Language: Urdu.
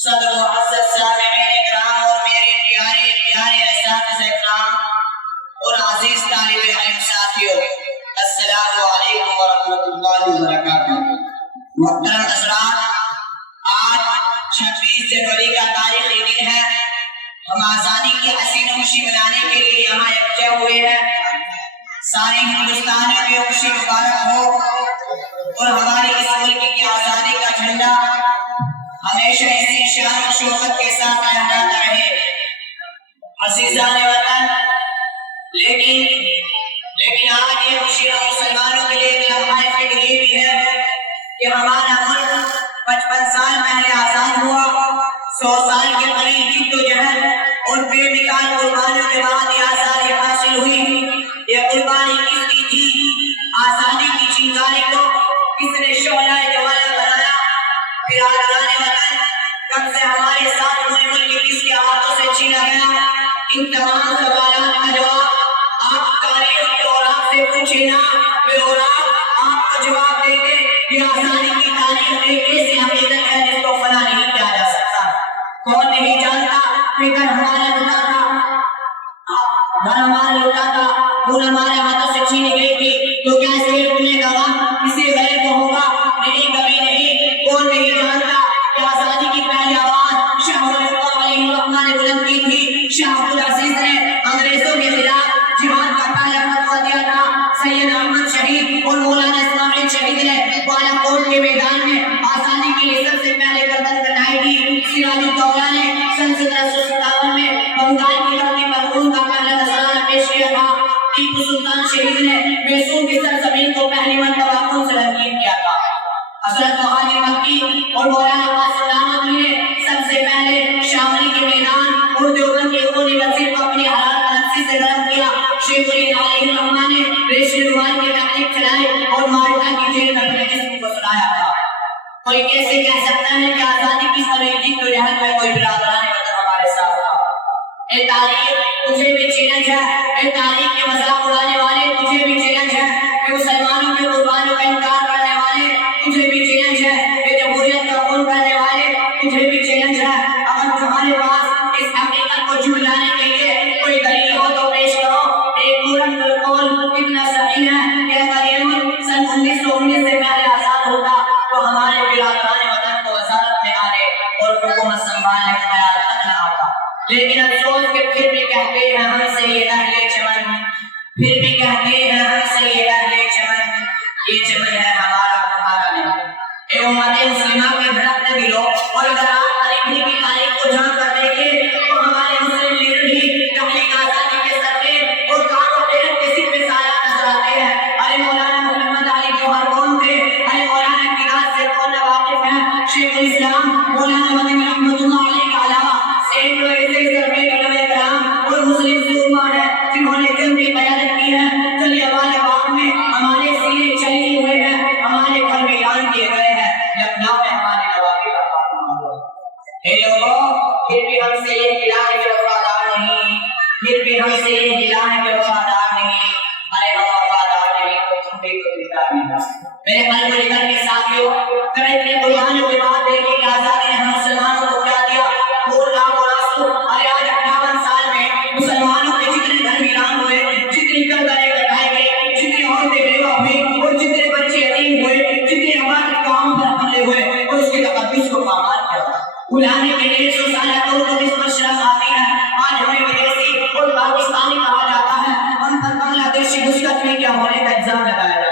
صدر معزز سامعین کرام اور میرے پیارے پیارے اساتذہ کرام اور عزیز طالب علم ساتھیوں، السلام علیکم ورحمۃ اللہ وبرکاتہ۔ محترم حضرات، آج 26 جنوری کا تاریخی دن ہے۔ ہم آزادی کی حسین خوشی منانے کے لیے یہاں یکجا ہوئے ہیں۔ سارے ہندوستان میں خوشی مبارک ہو اور ہماری اس ملک کی آزادی کا جھنڈا ہمیشہ اسی شان و شوکت کے ساتھ لہراتا رہے۔ عزیزان وطن، لیکن آج یہ خوشی ہم مسلمانوں کے لیے ایک لمحہ فکر یہ بھی ہے کہ ہمارا ملک 55 سال پہلے آزاد ہوا۔ 100 سال کے قریب جدوجہد اور بے مثال قربانیوں کے بعد یہ آزادی حاصل ہوئی۔ یہ قربانی کس کی تھی؟ آزادی کی چنگاری کو کس نے شعلہ جوالا بنایا؟ پھر آزادان وطن، کب سے ہمارے ساتھ ہوئے ملک کس کے ہاتھوں سے چھینا گیا؟ ان تمام سوالات کا جواب آپ تاریخ کے اوراق سے پوچھے نا، وہ اوراق آپ کو جواب دیں گے۔ یہ آزادی کی تاریخ ایک ایسی حقیقت ہے جس کو فنا نہیں کیا جا سکتا۔ کون نہیں جانتا کہ گھر ہمارا لوٹا تھا، خون ہمارے ہاتھوں سے چھینی گئی تھی، تو کیا اسے بھولنے کا غم کسی غیر کو ہوگا؟ نہیں، کبھی نہیں۔ کون نہیں جانتا کہ آزادی کی پہلی آواز شاہ ولی اللہ علیہ الرحمہ نے بلند کی تھی؟ شاہ عبد العزیز نے انگریزوں کے خلاف جہاد کا پہلا فتویٰ دیا تھا۔ سید احمد شہید اور مولانا اسماعیل شہید نے بالا کوٹ کے میدان میں آزادی کے لیے سب سے پہلے گردن کٹائی تھی۔ سراج الدولہ نے سن 1757 میں بنگال کی دھرتی پر خون کا پہلا نذرانہ پیش کیا تھا۔ ٹیپو سلطان شہید نے میسور کی سرزمین کو پہلی مرتبہ خون سے رنگین کیا تھا۔ حضرت مہاجر مکی اور مولانا قاسم نانوتوی نے سب سے پہلے شاملی کے میدان اور دیوبند کے خونی وزیر کو اپنی حرارت نفسی سے گرم کیا۔ شیخ ولی علیہ الرحمہ نے ریشمی رومال کی تحریک چلائی اور مالٹا کی جیل میں اپنے جسم کو سڑایا تھا۔ کوئی کیسے کہہ سکتا ہے کہ آزادی کی طرح جدوجہد میں کوئی برادران وطن ہمارے ساتھ تھا؟ اے تاریخ، تجھے بھی چیلنج ہے۔ اے تاریخ کے مذاق اڑانے والے، تجھے بھی چیلنج ہے۔ کہ مسلمانوں کے قربانیوں کا انکار کرنے والے، تجھے بھی چیلنج ہے۔ کہ جمہوریت کا خون کرنے والے، تجھے بھی چیلنج ہے۔ اگر تمہارے پاس اس حقیقت کو جھٹلانے کے لیے کوئی دلیل ہو تو پیش کرو۔ ایک مورخ کا قول کتنا صحیح ہے کہ اگر یہ ملک سن 1919 سے پہلے آزاد ہوتا تو ہمارے برادران وطن کو وزارت میں آنے اور حکومت سنبھالنے کا خیال تک نہ آتا۔ لیکن افسوس کہ پھر بھی کہتے ہیں ہم سے یہ اہل چمن، پھر بھی کہتے ہیں ہم سے یہ اہل چمن، یہ چمن ہے ہمارا تمہارا نہیں۔ اے امت مسلمہ کے بھڑکتے دلوں، اور اگر آپ تاریخ کی تاریخ کو جان کر دیکھیں تو ہمارے مسلم لیڈر ہی تحریک آزادی کے سرخے اور کانوں پہ کے سر پہ سایہ نظر آتے ہیں۔ ارے مولانا محمد علی جوہر کون تھے؟ ارے مولانا قرات سے کون واقف ہے؟ شیخ الاسلام مولانا مدنی رحمۃ اللہ علیہ کے علاوہ سینکڑوں ایسے سرخے علماء کرام اور مسلم صوفیاء ہیں جنہوں نے جنگ کی قیادت کی ہے۔ جلیانوالہ باغ میں ہمارے سینے چلے ہوئے ہیں، ہمارے گھر میں اعلان کیے گئے ہیں، لکھنؤ میں ہمارے نوابی کا خاتمہ ہوا۔ اے لوگوں، پھر بھی ہم سے یہ گلا ہے کہ وفادار نہیں، پھر بھی ہم سے یہ گلا ہے کہ وفادار نہیں۔ ارے ہم وفادار نہیں تو تم بھی تو دیدار نہیں۔ میرے قلب و جگر کے ساتھیوں، ذرا اتنی قربانیوں کے بعد دیکھیں کہ آزادی نے ہم مسلمانوں کو کیا دیا۔ خون آگ اور آنسو۔ ارے آج 58 سال میں مسلمانوں کے جتنے گھر ویران ہوئے، جتنی کربلائیں کٹائے گئے، جتنی عورتیں بیوہ ہوئی اور جتنے بچے یتیم ہوئے، جتنے عبادت گاہوں پر حملے ہوئے، اور اس کے تقدس کو پامال کیا۔ بلانے کے لیے 100 سالہ طور پر اس پر شرف آتی ہے۔ آج ہمیں ودیسی اور پاکستانی کہا جاتا ہے، ہم پر بنگلہ دیشی گھسکٹ میں کیا ہونے کا الزام لگایا جاتا ہے۔